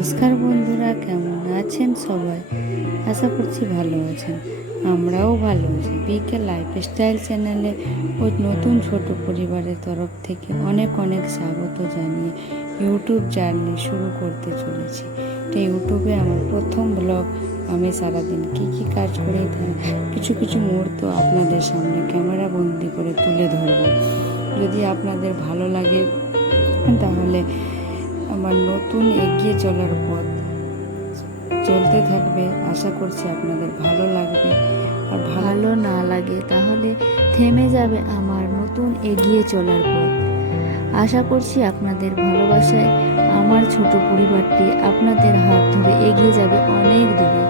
নমস্কার বন্ধুরা, কেমন আছেন সবাই? আশা করছি ভালো আছেন। আমরাও ভালো আছি। বিকে লাইফস্টাইল চ্যানেলে ওই নতুন ছোট পরিবারের তরফ থেকে অনেক অনেক স্বাগত জানিয়ে ইউটিউব জার্নি শুরু করতে চলেছি। তো ইউটিউবে আমার প্রথম ব্লগ। আমি সারাদিন কী কী কাজ করে কিছু কিছু মুহূর্ত আপনাদের সামনে ক্যামেরা বন্দি করে তুলে ধরব। যদি আপনাদের ভালো লাগে তাহলে আমার নতুন এগিয়ে চলার পথ চলতে থাকবে। আশা করছি আপনাদের ভালো লাগবে, আর ভালো না লাগে তাহলে থেমে যাবে আমার নতুন এগিয়ে চলার পথ। আশা করছি আপনাদের ভালোবাসায় আমার ছোট পরিবারটি আপনাদের হাত ধরে এগিয়ে যাবে অনেক দূরে।